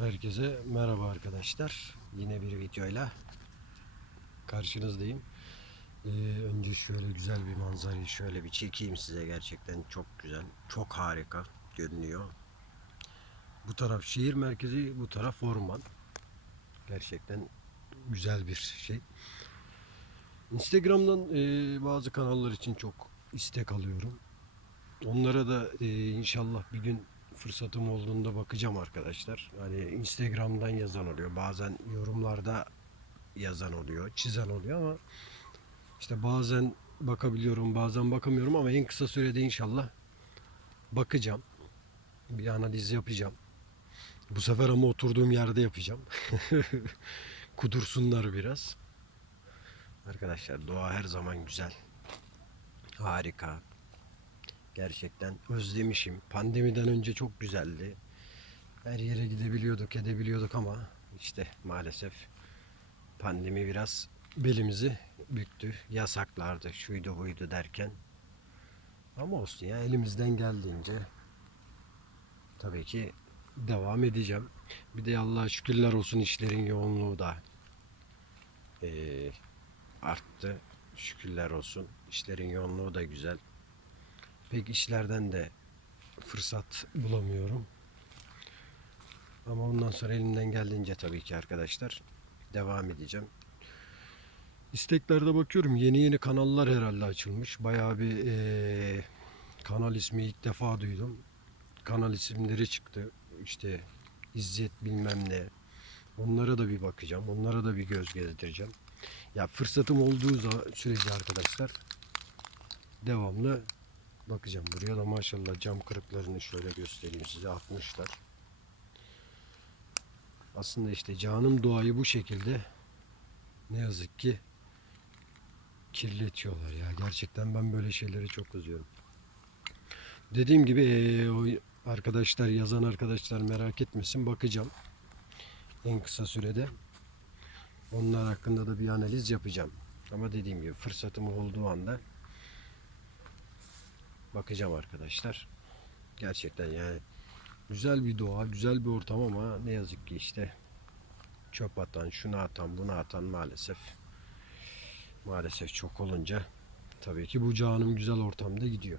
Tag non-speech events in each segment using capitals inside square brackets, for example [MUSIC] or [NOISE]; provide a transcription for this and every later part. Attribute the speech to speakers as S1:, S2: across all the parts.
S1: Herkese merhaba arkadaşlar. Yine bir videoyla karşınızdayım. Ee, önce şöyle güzel bir manzarayı şöyle bir çekeyim size. Gerçekten çok güzel, çok harika görünüyor. Bu taraf şehir merkezi, bu taraf orman. Gerçekten güzel bir şey. Instagram'dan e, bazı kanallar için çok istek alıyorum. Onlara da e, inşallah bir gün fırsatım olduğunda bakacağım arkadaşlar. Hani Instagram'dan yazan oluyor. Bazen yorumlarda yazan oluyor, çizen oluyor ama işte bazen bakabiliyorum, bazen bakamıyorum ama en kısa sürede inşallah bakacağım. Bir analiz yapacağım. Bu sefer ama oturduğum yerde yapacağım. [LAUGHS] Kudursunlar biraz. Arkadaşlar doğa her zaman güzel. Harika. Gerçekten özlemişim. Pandemiden önce çok güzeldi. Her yere gidebiliyorduk, edebiliyorduk ama işte maalesef pandemi biraz belimizi büktü. Yasaklardı, şuydu buydu derken. Ama olsun ya elimizden geldiğince tabii ki devam edeceğim. Bir de Allah'a şükürler olsun işlerin yoğunluğu da eee, arttı. Şükürler olsun. İşlerin yoğunluğu da güzel pek işlerden de fırsat bulamıyorum. Ama ondan sonra elimden geldiğince tabii ki arkadaşlar devam edeceğim. İsteklerde bakıyorum yeni yeni kanallar herhalde açılmış. Bayağı bir eee, kanal ismi ilk defa duydum. Kanal isimleri çıktı. İşte İzzet bilmem ne. Onlara da bir bakacağım. Onlara da bir göz gezdireceğim. Ya fırsatım olduğu sürece arkadaşlar devamlı bakacağım. Buraya da maşallah cam kırıklarını şöyle göstereyim size atmışlar. Aslında işte canım doğayı bu şekilde ne yazık ki kirletiyorlar ya. Gerçekten ben böyle şeyleri çok kızıyorum. Dediğim gibi eee, o arkadaşlar yazan arkadaşlar merak etmesin bakacağım. En kısa sürede onlar hakkında da bir analiz yapacağım. Ama dediğim gibi fırsatım olduğu anda bakacağım arkadaşlar. Gerçekten yani güzel bir doğa, güzel bir ortam ama ne yazık ki işte çöp atan, şunu atan, bunu atan maalesef maalesef çok olunca tabii ki bu canım güzel ortamda gidiyor.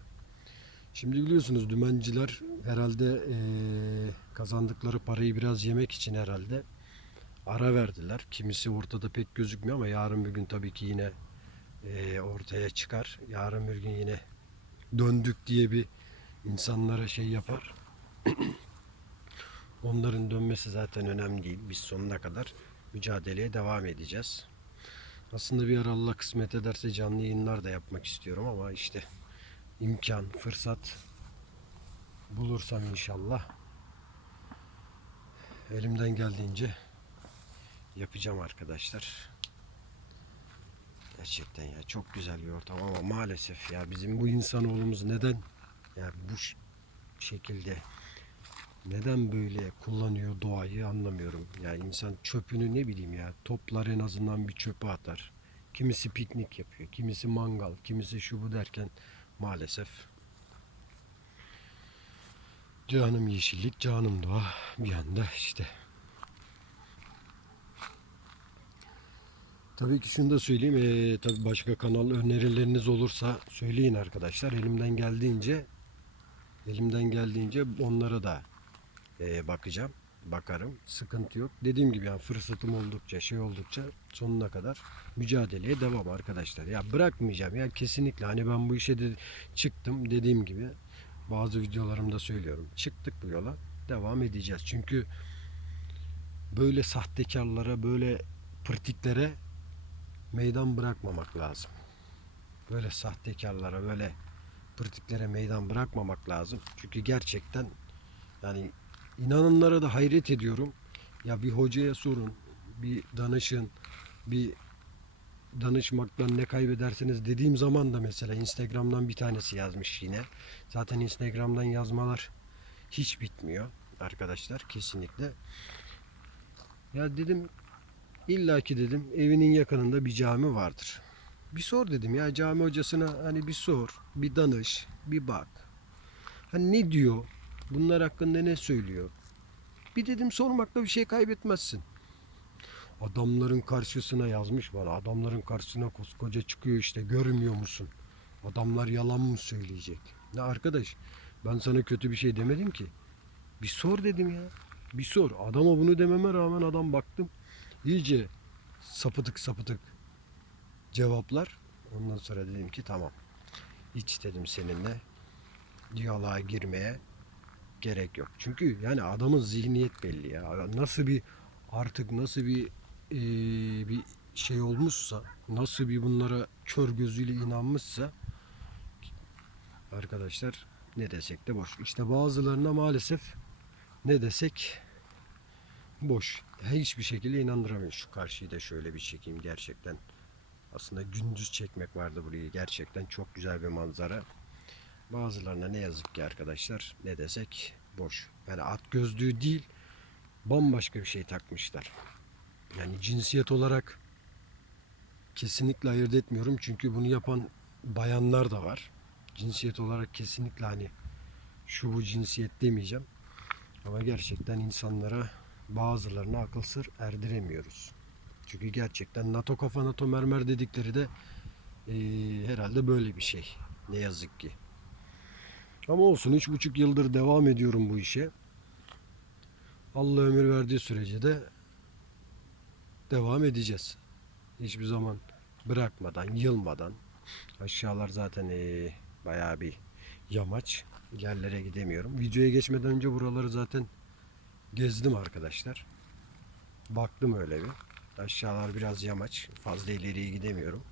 S1: Şimdi biliyorsunuz dümenciler herhalde eee, kazandıkları parayı biraz yemek için herhalde ara verdiler. Kimisi ortada pek gözükmüyor ama yarın bir gün tabii ki yine eee, ortaya çıkar. Yarın bir gün yine döndük diye bir insanlara şey yapar. [CLEARS THROAT] Onların dönmesi zaten önemli değil. Biz sonuna kadar mücadeleye devam edeceğiz. Aslında bir ara Allah kısmet ederse canlı yayınlar da yapmak istiyorum ama işte imkan, fırsat bulursam inşallah elimden geldiğince yapacağım arkadaşlar. Gerçekten ya çok güzel bir ortam ama maalesef ya bizim bu insanoğlumuz neden yani bu şekilde neden böyle kullanıyor doğayı anlamıyorum. Yani insan çöpünü ne bileyim ya toplar en azından bir çöpe atar. Kimisi piknik yapıyor, kimisi mangal, kimisi şu bu derken maalesef canım yeşillik, canım doğa bir anda işte Tabii ki şunu da söyleyeyim. Ee, tabii başka kanal önerileriniz olursa söyleyin arkadaşlar. Elimden geldiğince elimden geldiğince onlara da ee, bakacağım. Bakarım. Sıkıntı yok. Dediğim gibi yani fırsatım oldukça şey oldukça sonuna kadar mücadeleye devam arkadaşlar. Ya bırakmayacağım ya kesinlikle. Hani ben bu işe de çıktım dediğim gibi bazı videolarımda söylüyorum. Çıktık bu yola. Devam edeceğiz. Çünkü böyle sahtekarlara, böyle pırtiklere meydan bırakmamak lazım. Böyle sahtekarlara, böyle pırtiklere meydan bırakmamak lazım. Çünkü gerçekten yani inananlara da hayret ediyorum. Ya bir hocaya sorun, bir danışın, bir danışmaktan ne kaybedersiniz dediğim zaman da mesela Instagram'dan bir tanesi yazmış yine. Zaten Instagram'dan yazmalar hiç bitmiyor arkadaşlar kesinlikle. Ya dedim İlla ki dedim evinin yakınında bir cami vardır. Bir sor dedim ya cami hocasına hani bir sor, bir danış, bir bak. Hani ne diyor? Bunlar hakkında ne söylüyor? Bir dedim sormakla bir şey kaybetmezsin. Adamların karşısına yazmış bana. Adamların karşısına koskoca çıkıyor işte görmüyor musun? Adamlar yalan mı söyleyecek? Ne arkadaş ben sana kötü bir şey demedim ki. Bir sor dedim ya. Bir sor. Adama bunu dememe rağmen adam baktım. İyice sapıtık sapıtık cevaplar. Ondan sonra dedim ki tamam. Hiç dedim seninle diyaloğa girmeye gerek yok. Çünkü yani adamın zihniyet belli ya. Nasıl bir artık nasıl bir eee, bir şey olmuşsa, nasıl bir bunlara kör gözüyle inanmışsa arkadaşlar ne desek de boş. İşte bazılarına maalesef ne desek boş. Hiçbir şekilde inandıramıyorum. Şu karşıyı da şöyle bir çekeyim gerçekten. Aslında gündüz çekmek vardı burayı. Gerçekten çok güzel bir manzara. Bazılarına ne yazık ki arkadaşlar ne desek boş. Yani at gözlüğü değil bambaşka bir şey takmışlar. Yani cinsiyet olarak kesinlikle ayırt etmiyorum. Çünkü bunu yapan bayanlar da var. Cinsiyet olarak kesinlikle hani şu bu cinsiyet demeyeceğim. Ama gerçekten insanlara bazılarına akıl sır erdiremiyoruz. Çünkü gerçekten NATO kafa NATO mermer dedikleri de eee, herhalde böyle bir şey. Ne yazık ki. Ama olsun üç buçuk yıldır devam ediyorum bu işe. Allah ömür verdiği sürece de devam edeceğiz. Hiçbir zaman bırakmadan, yılmadan. Aşağılar zaten eee, bayağı bir yamaç. İlerlere gidemiyorum. Videoya geçmeden önce buraları zaten gezdim arkadaşlar. Baktım öyle bir. Aşağılar biraz yamaç. Fazla ileriye gidemiyorum.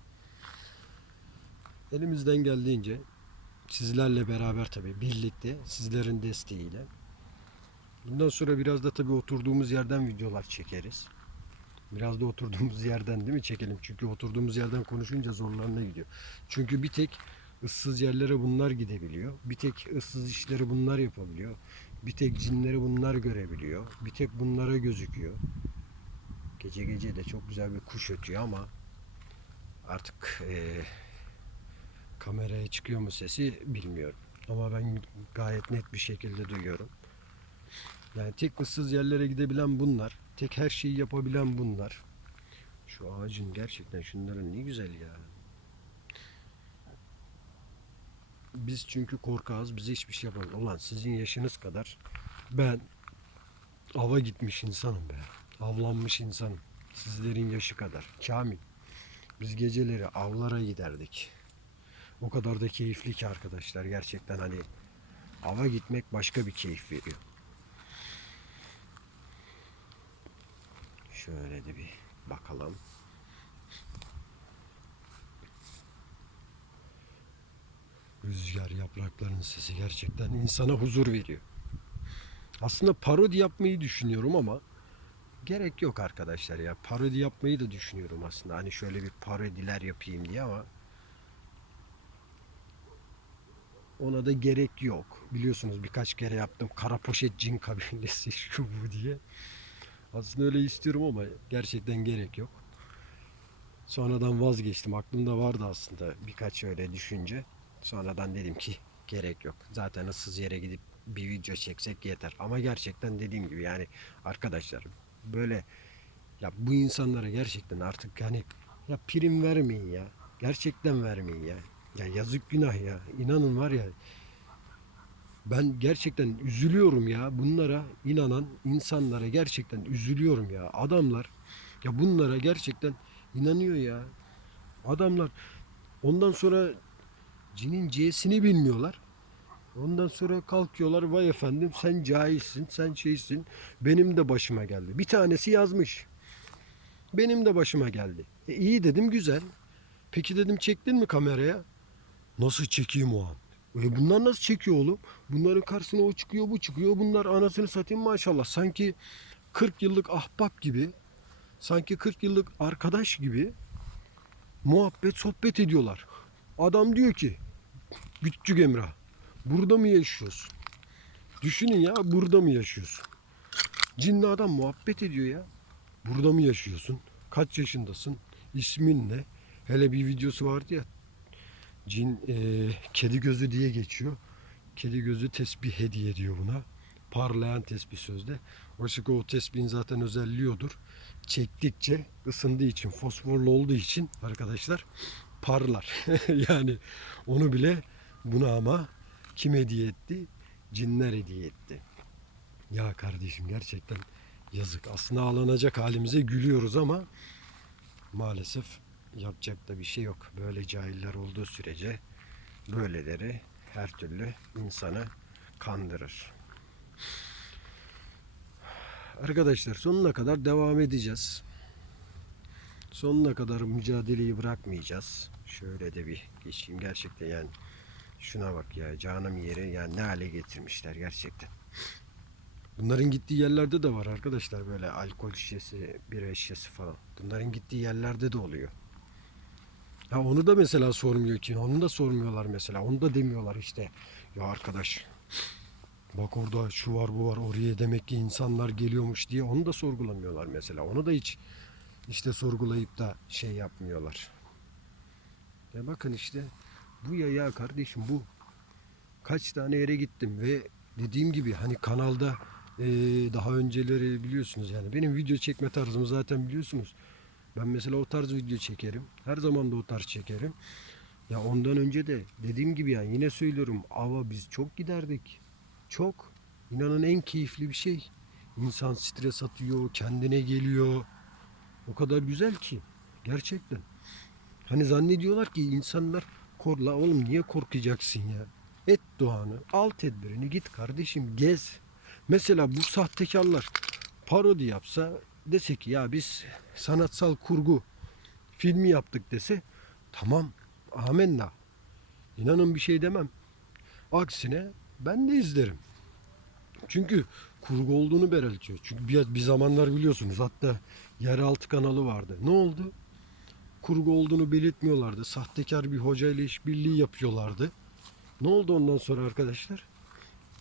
S1: Elimizden geldiğince sizlerle beraber tabii birlikte sizlerin desteğiyle. Bundan sonra biraz da tabii oturduğumuz yerden videolar çekeriz. Biraz da oturduğumuz yerden değil mi çekelim? Çünkü oturduğumuz yerden konuşunca zorlarına gidiyor. Çünkü bir tek ıssız yerlere bunlar gidebiliyor. Bir tek ıssız işleri bunlar yapabiliyor. Bir tek cinleri bunlar görebiliyor. Bir tek bunlara gözüküyor. Gece gece de çok güzel bir kuş ötüyor ama artık eee, kameraya çıkıyor mu sesi bilmiyorum. Ama ben gayet net bir şekilde duyuyorum. Yani tek ıssız yerlere gidebilen bunlar. Tek her şeyi yapabilen bunlar. Şu ağacın gerçekten şunların ne güzel ya. Biz çünkü korkağız. Bize hiçbir şey yapamayız. Ulan sizin yaşınız kadar ben ava gitmiş insanım be. Avlanmış insanım. Sizlerin yaşı kadar. Kamil. Biz geceleri avlara giderdik. O kadar da keyifli ki arkadaşlar. Gerçekten hani ava gitmek başka bir keyif veriyor. Şöyle de bir bakalım. Rüzgar yapraklarının sesi gerçekten insana huzur veriyor. Aslında parodi yapmayı düşünüyorum ama gerek yok arkadaşlar ya. Parodi yapmayı da düşünüyorum aslında. Hani şöyle bir parodiler yapayım diye ama ona da gerek yok. Biliyorsunuz birkaç kere yaptım. Kara poşet cin kabilesi [LAUGHS] şu bu diye. Aslında öyle istiyorum ama gerçekten gerek yok. Sonradan vazgeçtim. Aklımda vardı aslında birkaç öyle düşünce. Sonradan dedim ki gerek yok. Zaten ıssız yere gidip bir video çeksek yeter. Ama gerçekten dediğim gibi yani arkadaşlar böyle ya bu insanlara gerçekten artık yani ya prim vermeyin ya. Gerçekten vermeyin ya. Ya yazık günah ya. İnanın var ya ben gerçekten üzülüyorum ya bunlara inanan insanlara gerçekten üzülüyorum ya. Adamlar ya bunlara gerçekten inanıyor ya. Adamlar ondan sonra cinin c'sini bilmiyorlar. Ondan sonra kalkıyorlar vay efendim sen cahilsin sen şeysin benim de başıma geldi. Bir tanesi yazmış. Benim de başıma geldi. E iyi dedim güzel. Peki dedim çektin mi kameraya? Nasıl çekeyim o an? E bunlar nasıl çekiyor oğlum? Bunların karşısına o çıkıyor bu çıkıyor. Bunlar anasını satayım maşallah. Sanki 40 yıllık ahbap gibi. Sanki 40 yıllık arkadaş gibi muhabbet sohbet ediyorlar. Adam diyor ki Küçük Emrah burada mı yaşıyorsun? Düşünün ya burada mı yaşıyorsun? Cinli adam muhabbet ediyor ya. Burada mı yaşıyorsun? Kaç yaşındasın? İsmin ne? Hele bir videosu vardı ya. Cin e, kedi gözü diye geçiyor. Kedi gözü tesbih hediye ediyor buna. Parlayan tespih sözde. Oysa ki o tespihin zaten özelliği odur. Çektikçe ısındığı için, fosforlu olduğu için arkadaşlar parlar. [LAUGHS] yani onu bile buna ama kim hediye etti? Cinler hediye etti. Ya kardeşim gerçekten yazık. Aslında ağlanacak halimize gülüyoruz ama maalesef yapacak da bir şey yok. Böyle cahiller olduğu sürece böyleleri her türlü insanı kandırır. Arkadaşlar sonuna kadar devam edeceğiz. Sonuna kadar mücadeleyi bırakmayacağız. Şöyle de bir geçeyim gerçekten yani. Şuna bak ya canım yeri yani ne hale getirmişler gerçekten. Bunların gittiği yerlerde de var arkadaşlar böyle alkol şişesi, bira şişesi falan. Bunların gittiği yerlerde de oluyor. Ha onu da mesela sormuyor ki. Onu da sormuyorlar mesela. Onu da demiyorlar işte. Ya arkadaş bak orada şu var bu var oraya demek ki insanlar geliyormuş diye onu da sorgulamıyorlar mesela. Onu da hiç işte sorgulayıp da şey yapmıyorlar. Ya bakın işte bu ya ya kardeşim bu. Kaç tane yere gittim ve dediğim gibi hani kanalda eee, daha önceleri biliyorsunuz yani benim video çekme tarzımı zaten biliyorsunuz. Ben mesela o tarz video çekerim. Her zaman da o tarz çekerim. Ya ondan önce de dediğim gibi yani yine söylüyorum ava biz çok giderdik. Çok. İnanın en keyifli bir şey. İnsan stres atıyor, kendine geliyor. O kadar güzel ki. Gerçekten. Hani zannediyorlar ki insanlar korla oğlum niye korkacaksın ya? Et doğanı, al tedbirini, git kardeşim gez. Mesela bu sahtekarlar parodi yapsa dese ki ya biz sanatsal kurgu filmi yaptık dese tamam amenna. İnanın bir şey demem. Aksine ben de izlerim. Çünkü kurgu olduğunu belirtiyor. Çünkü bir, bir zamanlar biliyorsunuz hatta yeraltı kanalı vardı. Ne oldu? Kurgu olduğunu belirtmiyorlardı. Sahtekar bir hoca ile işbirliği yapıyorlardı. Ne oldu ondan sonra arkadaşlar?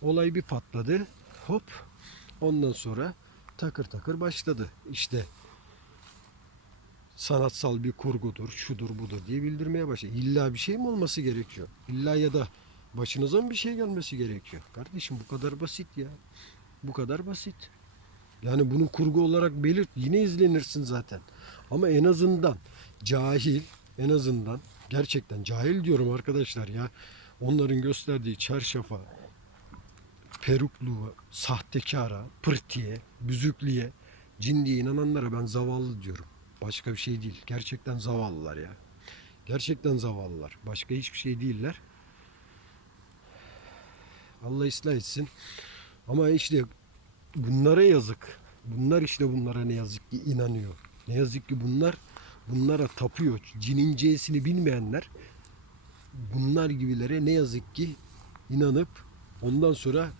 S1: Olay bir patladı. Hop. Ondan sonra takır takır başladı. İşte sanatsal bir kurgudur, şudur budur diye bildirmeye başladı. İlla bir şey mi olması gerekiyor? İlla ya da başınıza mı bir şey gelmesi gerekiyor? Kardeşim bu kadar basit ya. Bu kadar basit. Yani bunu kurgu olarak belirt yine izlenirsin zaten. Ama en azından cahil en azından gerçekten cahil diyorum arkadaşlar ya. Onların gösterdiği çarşafa, perukluğa, sahtekara, pırtiye, büzüklüğe, cindiye inananlara ben zavallı diyorum. Başka bir şey değil. Gerçekten zavallılar ya. Gerçekten zavallılar. Başka hiçbir şey değiller. Allah ıslah etsin. Ama işte bunlara yazık. Bunlar işte bunlara ne yazık ki inanıyor. Ne yazık ki bunlar bunlara tapıyor. Cinin C'sini bilmeyenler bunlar gibilere ne yazık ki inanıp ondan sonra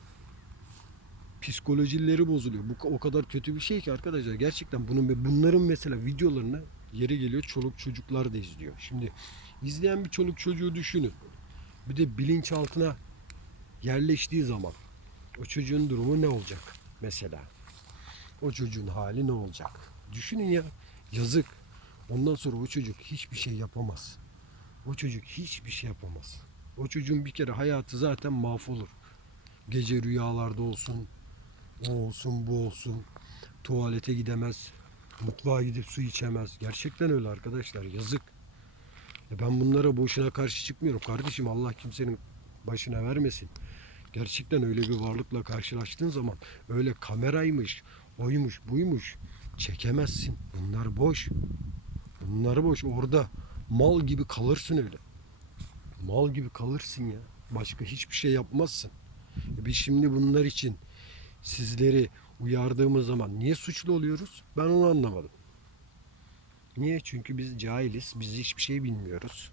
S1: psikolojileri bozuluyor. Bu o kadar kötü bir şey ki arkadaşlar. Gerçekten bunun ve bunların mesela videolarını yeri geliyor çoluk çocuklar da izliyor. Şimdi izleyen bir çoluk çocuğu düşünün. Bir de bilinçaltına yerleştiği zaman o çocuğun durumu ne olacak mesela? O çocuğun hali ne olacak? Düşünün ya. Yazık. Ondan sonra o çocuk hiçbir şey yapamaz. O çocuk hiçbir şey yapamaz. O çocuğun bir kere hayatı zaten mahvolur. Gece rüyalarda olsun, o olsun, bu olsun. Tuvalete gidemez, mutfağa gidip su içemez. Gerçekten öyle arkadaşlar. Yazık. E ben bunlara boşuna karşı çıkmıyorum. Kardeşim Allah kimsenin başına vermesin. Gerçekten öyle bir varlıkla karşılaştığın zaman öyle kameraymış, oymuş, buymuş çekemezsin. Bunlar boş. Bunlar boş. Orada mal gibi kalırsın öyle. Mal gibi kalırsın ya. Başka hiçbir şey yapmazsın. E Biz şimdi bunlar için sizleri uyardığımız zaman niye suçlu oluyoruz? Ben onu anlamadım. Niye? Çünkü biz cahiliz. Biz hiçbir şey bilmiyoruz.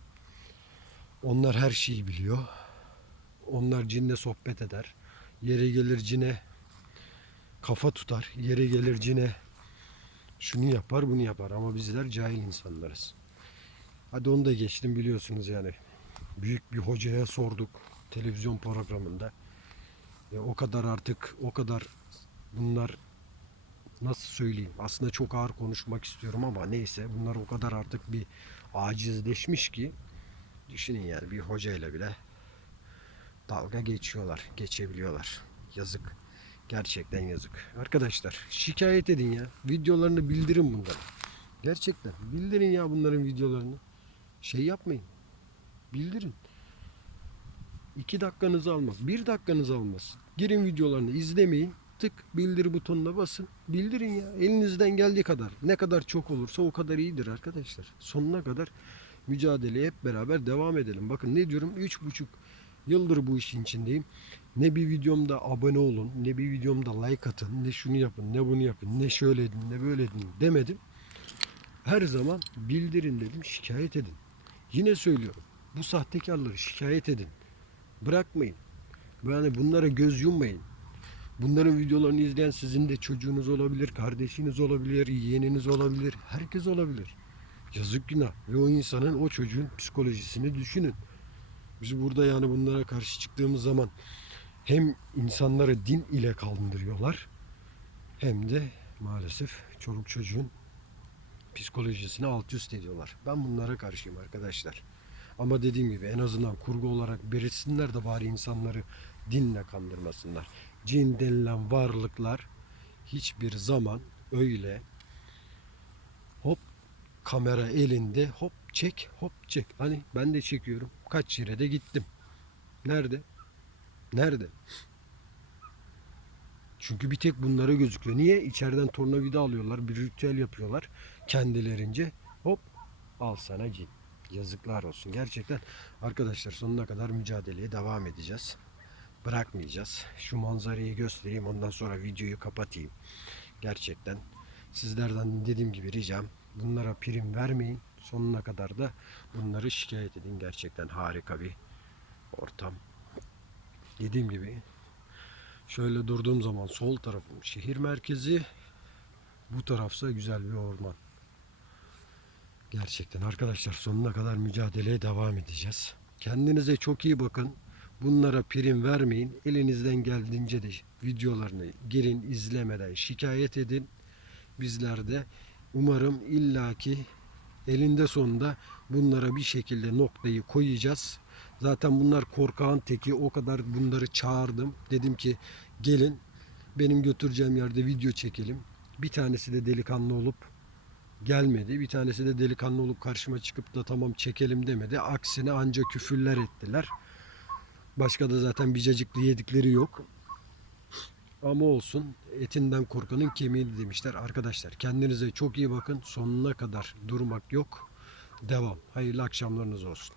S1: Onlar her şeyi biliyor. Onlar cinle sohbet eder. Yere gelir cine kafa tutar. Yere gelir cine şunu yapar bunu yapar. Ama bizler cahil insanlarız. Hadi onu da geçtim biliyorsunuz yani. Büyük bir hocaya sorduk televizyon programında. E, o kadar artık o kadar bunlar nasıl söyleyeyim aslında çok ağır konuşmak istiyorum ama neyse bunlar o kadar artık bir acizleşmiş ki düşünün yani bir hocayla bile dalga geçiyorlar geçebiliyorlar yazık Gerçekten yazık. Arkadaşlar şikayet edin ya. Videolarını bildirin bunları. Gerçekten bildirin ya bunların videolarını. Şey yapmayın. Bildirin. İki dakikanızı almaz. Bir dakikanızı almaz. Girin videolarını izlemeyin. Tık bildir butonuna basın. Bildirin ya. Elinizden geldiği kadar. Ne kadar çok olursa o kadar iyidir arkadaşlar. Sonuna kadar mücadeleye hep beraber devam edelim. Bakın ne diyorum? Üç buçuk yıldır bu işin içindeyim. Ne bir videomda abone olun, ne bir videomda like atın, ne şunu yapın, ne bunu yapın, ne şöyle edin, ne böyle edin demedim. Her zaman bildirin dedim, şikayet edin. Yine söylüyorum. Bu sahtekarları şikayet edin. Bırakmayın. Yani bunlara göz yummayın. Bunların videolarını izleyen sizin de çocuğunuz olabilir, kardeşiniz olabilir, yeğeniniz olabilir, herkes olabilir. Yazık günah. Ve o insanın, o çocuğun psikolojisini düşünün. Biz burada yani bunlara karşı çıktığımız zaman hem insanları din ile kandırıyorlar hem de maalesef çoluk çocuğun psikolojisini alt üst ediyorlar. Ben bunlara karşıyım arkadaşlar. Ama dediğim gibi en azından kurgu olarak belirtsinler de bari insanları dinle kandırmasınlar. Cin denilen varlıklar hiçbir zaman öyle hop kamera elinde hop çek hop çek. Hani ben de çekiyorum. Kaç yere de gittim. Nerede? Nerede? Çünkü bir tek bunlara gözüküyor. Niye? İçeriden tornavida alıyorlar. Bir ritüel yapıyorlar. Kendilerince. Hop al sana cin. Yazıklar olsun. Gerçekten arkadaşlar sonuna kadar mücadeleye devam edeceğiz. Bırakmayacağız. Şu manzarayı göstereyim. Ondan sonra videoyu kapatayım. Gerçekten sizlerden dediğim gibi ricam bunlara prim vermeyin. Sonuna kadar da bunları şikayet edin. Gerçekten harika bir ortam. Dediğim gibi şöyle durduğum zaman sol tarafım şehir merkezi bu tarafsa güzel bir orman. Gerçekten arkadaşlar sonuna kadar mücadeleye devam edeceğiz. Kendinize çok iyi bakın. Bunlara prim vermeyin. Elinizden geldiğince de videolarını girin izlemeden şikayet edin. Bizler de umarım illaki elinde sonunda bunlara bir şekilde noktayı koyacağız. Zaten bunlar korkağın teki. O kadar bunları çağırdım. Dedim ki gelin benim götüreceğim yerde video çekelim. Bir tanesi de delikanlı olup gelmedi. Bir tanesi de delikanlı olup karşıma çıkıp da tamam çekelim demedi. Aksine anca küfürler ettiler. Başka da zaten bir cacıklı yedikleri yok. Ama olsun etinden korkanın kemiğini demişler. Arkadaşlar kendinize çok iyi bakın. Sonuna kadar durmak yok. Devam. Hayırlı akşamlarınız olsun.